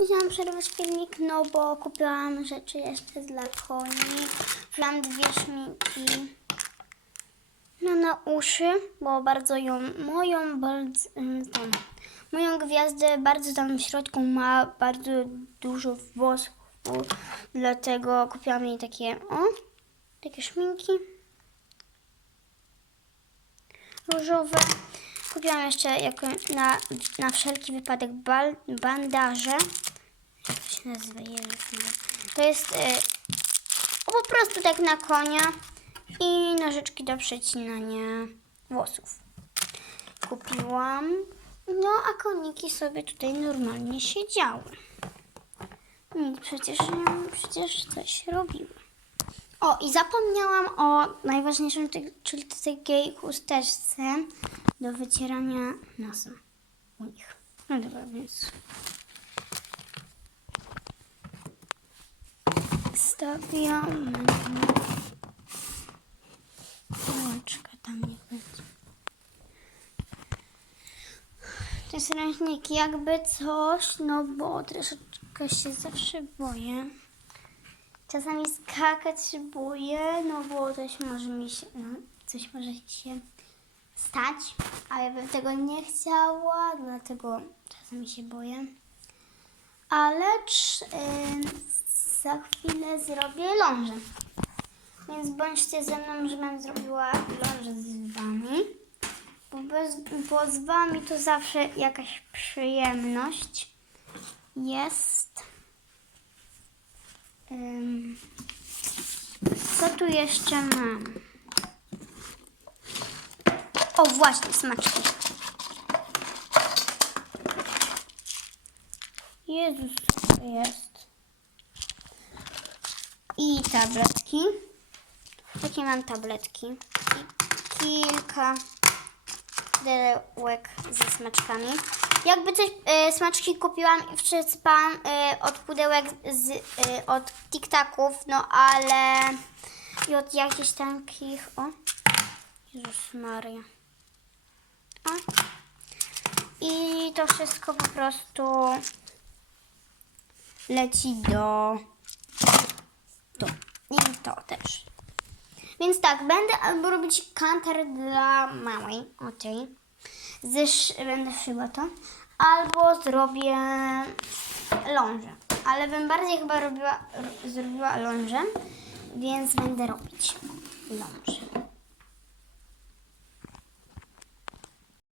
Musiałam przerwać filmik, no bo kupiłam rzeczy jeszcze dla koni. Wziąłam dwie szminki no, na uszy, bo bardzo ją, moją, bardzo, moją gwiazdę bardzo tam w środku ma bardzo dużo włosów, dlatego kupiłam jej takie, o, takie szminki różowe. Kupiłam jeszcze jako na, na wszelki wypadek bal, bandaże. Jak to się nazywa? To jest y, po prostu tak na konia i nożyczki do przecinania włosów. Kupiłam. No a koniki sobie tutaj normalnie siedziały. Nic, przecież, przecież coś robiły. O, i zapomniałam o najważniejszym, czyli takiej chusteczce do wycierania nosa u nich. No dobra, więc... Stawiam... Pałeczka tam nie będzie. To jest ręcznik jakby coś, no bo troszeczkę się zawsze boję. Czasami skakać się boję, no bo coś może mi się, no, coś może się stać, a ja bym tego nie chciała, dlatego czasami się boję. Ale ym, za chwilę zrobię lążę. Więc bądźcie ze mną, żebym zrobiła lążę z wami. Bo, bez, bo z wami to zawsze jakaś przyjemność jest. Ym, co tu jeszcze mam? O, właśnie, smaczki. Jezus, co jest? I tabletki. Takie mam tabletki. I kilka pudełek ze smaczkami. Jakby coś, e, smaczki kupiłam i wczyspam e, od pudełek z, e, od tiktaków, no ale i od jakichś takich, o, Jezus Maria. I to wszystko po prostu leci do to. I to też. Więc tak, będę albo robić kantar dla małej, o tej. Zysz, będę szyła to. Albo zrobię lążę. Ale bym bardziej chyba robiła, ro, zrobiła lążę, więc będę robić lążę.